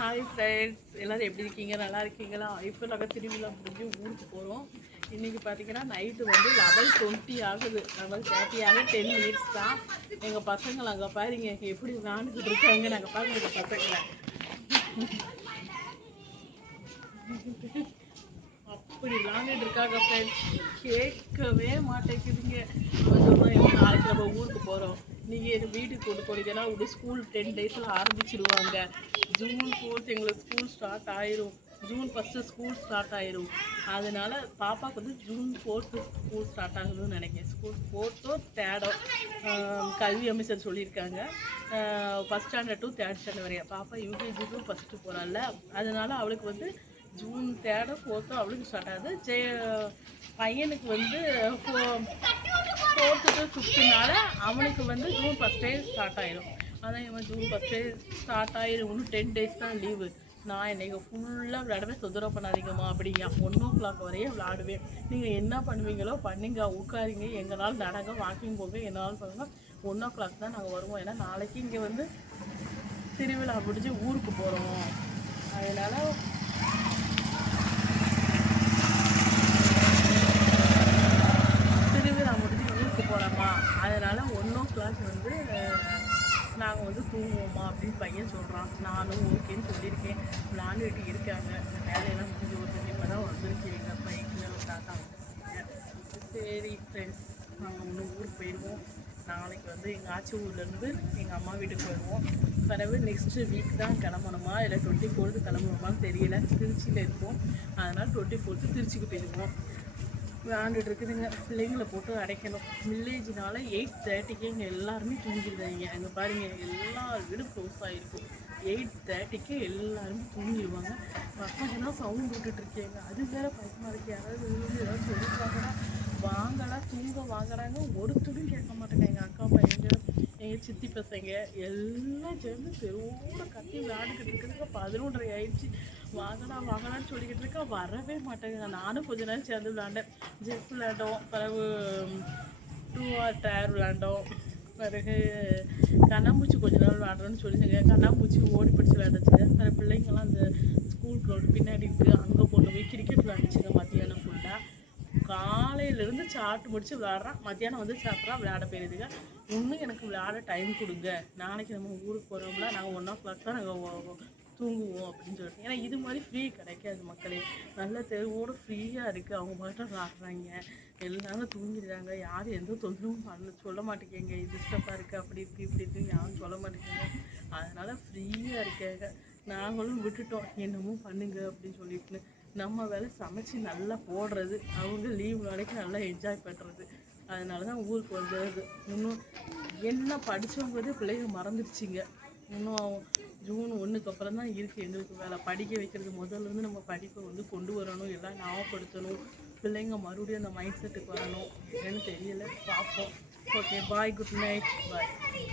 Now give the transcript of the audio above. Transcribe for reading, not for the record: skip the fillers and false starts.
Hi friends, எல்லோரும் எப்படி இருக்கீங்க? நல்லா இருக்கீங்களா? இப்போ நாங்கள் திருவிழா முடிஞ்சு ஊருக்கு போகிறோம். இன்றைக்கி பார்த்தீங்கன்னா நைட்டு வந்து 11:20 ஆகுது. 11:30 ஆக 10 மினிட்ஸ் தான். எங்கள் பசங்களை அங்கே பாருங்க எப்படி விளாண்டுக்கிட்டு இருக்காங்க. நாங்கள் பாருங்க எங்கள் பசங்களை அப்படி விளாண்டுட்டு இருக்காங்க ஃப்ரெண்ட்ஸ். கேட்கவே மாட்டேங்குதுங்க. நாளைக்கு நம்ம ஊருக்கு போகிறோம், நீங்கள் எங்கள் வீட்டுக்கு கொண்டு போனீங்கன்னா உங்கள் ஸ்கூல் 10 டேஸில் ஆரம்பிச்சிடுவாங்க. ஜூன் 4th எங்களுக்கு ஸ்கூல் ஸ்டார்ட் ஆயிரும். ஜூன் 1 ஸ்கூல் ஸ்டார்ட் ஆயிரும். அதனால் பாப்பாவுக்கு வந்து ஜூன் 4 ஸ்கூல் ஸ்டார்ட் ஆகுதுன்னு நினைக்கிறேன். ஸ்கூல் 4th 3rd கல்வி அமைச்சர் சொல்லியிருக்காங்க. 1st standard to 3rd standard வரையா. பாப்பா யூகேஜிக்கும் ஃபஸ்ட்டு போகிறாள்ல, அதனால் அவளுக்கு வந்து ஜூன் 3rd 4th அவளுக்கு ஸ்டார்ட் ஆகுது. பையனுக்கு வந்து 4th to 5th அவனுக்கு வந்து ஜூன் 1 ஸ்டார்ட் ஆயிடும். அதான் இவன் ஜூன் 1 ஸ்டார்ட் ஆயிடும். இன்னும் 10 டேஸ் தான் லீவு. நான் இன்றைக்கி ஃபுல்லாக விளையாடுவேன். தொந்தரவு பண்ணாதீங்கம்மா அப்படிங்க. 1 o'clock வரையும் விளையாடுவேன். நீங்கள் என்ன பண்ணுவீங்களோ பண்ணுங்க, உட்காரிங்க, எங்களால் நடங்க, வாக்கிங் போங்க, என்னாலும் போங்க. 1 o'clock தான் நாங்கள் வருவோம். ஏன்னா நாளைக்கு இங்கே வந்து திருவிழா முடிஞ்சு ஊருக்கு போகிறோம். அதனால் திருவிழா முடிஞ்சு ஊருக்கு போகிறோமா, அதனால் 1 o'clock வந்து நாங்கள் வந்து தூங்குவோமா அப்படின்னு பையன் சொல்கிறான். நானும் ஓகேன்னு சொல்லியிருக்கேன். விளாண்டுட்டு இருக்காங்க. இந்த வேலையெல்லாம் முடிஞ்சு ஒரு இப்போ தான் வந்துருக்கீங்க. பைக்கில் தாத்தா வந்துருக்கீங்க. சரி ஃப்ரெண்ட்ஸ், நாங்கள் இன்னும் ஊருக்கு போயிடுவோம். நாளைக்கு வந்து எங்கள் ஆச்சி ஊர்லேருந்து எங்கள் அம்மா வீட்டுக்கு போயிடுவோம். பிறகு நெக்ஸ்ட்டு வீக் தான் கிளம்பணுமா இல்லை 24th கிளம்பணுமான்னு தெரியல. திருச்சியில் இருப்போம். அதனால் 24th திருச்சிக்கு போயிடுவோம். விளாண்டுட்டு இருக்குதுங்க. பிள்ளைங்களை போட்டு அடைக்கணும். வில்லேஜ்னால 8:30க்கு இங்கே எல்லாருமே தூங்கிடுவாங்க. அங்கே பாருங்கள், எல்லார் வீடும் க்ளோஸ் ஆகிருக்கும். 8:30க்கு எல்லாருமே தூங்கிடுவாங்க. பசங்கன்னா சவுண்ட் விட்டுட்ருக்கேங்க. அது வேறு பயமாக இருக்குது. யாராவது ஏதாவது சொல்லியிருக்காங்கன்னா வாங்கலாம் தூங்க வாங்குறாங்க. ஒருத்தரும் கேட்க மாட்டேங்க. எங்கள் அக்கா பையங்க, எங்கள் சித்தி பசங்க எல்லாம் சேர்ந்து தெருவோட கத்தி விளையாண்டுக்கிட்டு இருக்கிறதுக்கு 11:30 ஆயிடுச்சு. வாங்கலான்னு சொல்லிக்கிட்டு இருக்கா, வரவே மாட்டேங்க. நானும் கொஞ்ச நேரம் சேர்ந்து விளையாண்டேன். ஜெஸ் விளையாண்டோம், பிறகு 2 hour டயர் விளையாண்டோம். பிறகு கண்ணாமூச்சி கொஞ்ச நேரம் விளையாடுறோன்னு சொல்லிச்சுங்க. கண்ணாமூச்சி ஓடி பிடிச்சி விளையாண்டுச்சுங்க. பிறகு பிள்ளைங்கள்லாம் அந்த ஸ்கூல் க்ரௌண்ட் பின்னாடி இருக்குது, அங்கே போட்டு போய் கிரிக்கெட் விளையாண்டுச்சுங்க. மத்தியானம் ஃபுல்லாக காலையிலேருந்து சாப்பிட்டு முடிச்சு விளையாடுறான். மத்தியானம் வந்து சாப்பிட்றான், விளையாட போயிருதுங்க. இன்னும் எனக்கு விளையாட டைம் கொடுங்க. நாளைக்கு நம்ம ஊருக்கு போகிறோம்ல, நாங்கள் 1 o'clock தான் நாங்கள் தூங்குவோம் அப்படின்னு சொல்லிட்டு. ஏன்னா இது மாதிரி ஃப்ரீ கிடைக்காது மக்களே. நல்ல தெருவோடு ஃப்ரீயாக இருக்குது. அவங்க மட்டும் விளாட்றாங்க, எல்லாரும் தூங்கிடுறாங்க. யாரும் எந்த தொந்தரவும் சொல்ல மாட்டேங்க. இது டிஸ்டர்பாக இருக்குது, அப்படி இருக்குது, இப்படி இருக்குன்னு யாரும் சொல்ல மாட்டேங்க. அதனால் ஃப்ரீயாக இருக்காங்க. நாங்களும் விட்டுட்டோம், என்னமோ பண்ணுங்க அப்படின்னு சொல்லிட்டு. நம்ம வேலை சமைச்சு நல்லா போடுறது, அவங்க லீவ் நாளைக்கு நல்லா என்ஜாய் பண்ணுறது. அதனால தான் ஊருக்கு வந்தது. இன்னும் என்ன படித்தவங்கிறது பிள்ளைங்க மறந்துடுச்சிங்க. இன்னும் ஜூன் 1க்கு அப்புறம் தான் இருக்குது எங்களுக்கு வேலை. படிக்க வைக்கிறது முதல்லேருந்து நம்ம படிப்பை வந்து கொண்டு வரணும், எல்லாம் ஞாபகப்படுத்தணும். பிள்ளைங்க மறுபடியும் அந்த மைண்ட் செட்டுக்கு வரணும். என்னன்னு தெரியல, பார்ப்போம். ஓகே, பாய், குட் நைட், பாய்.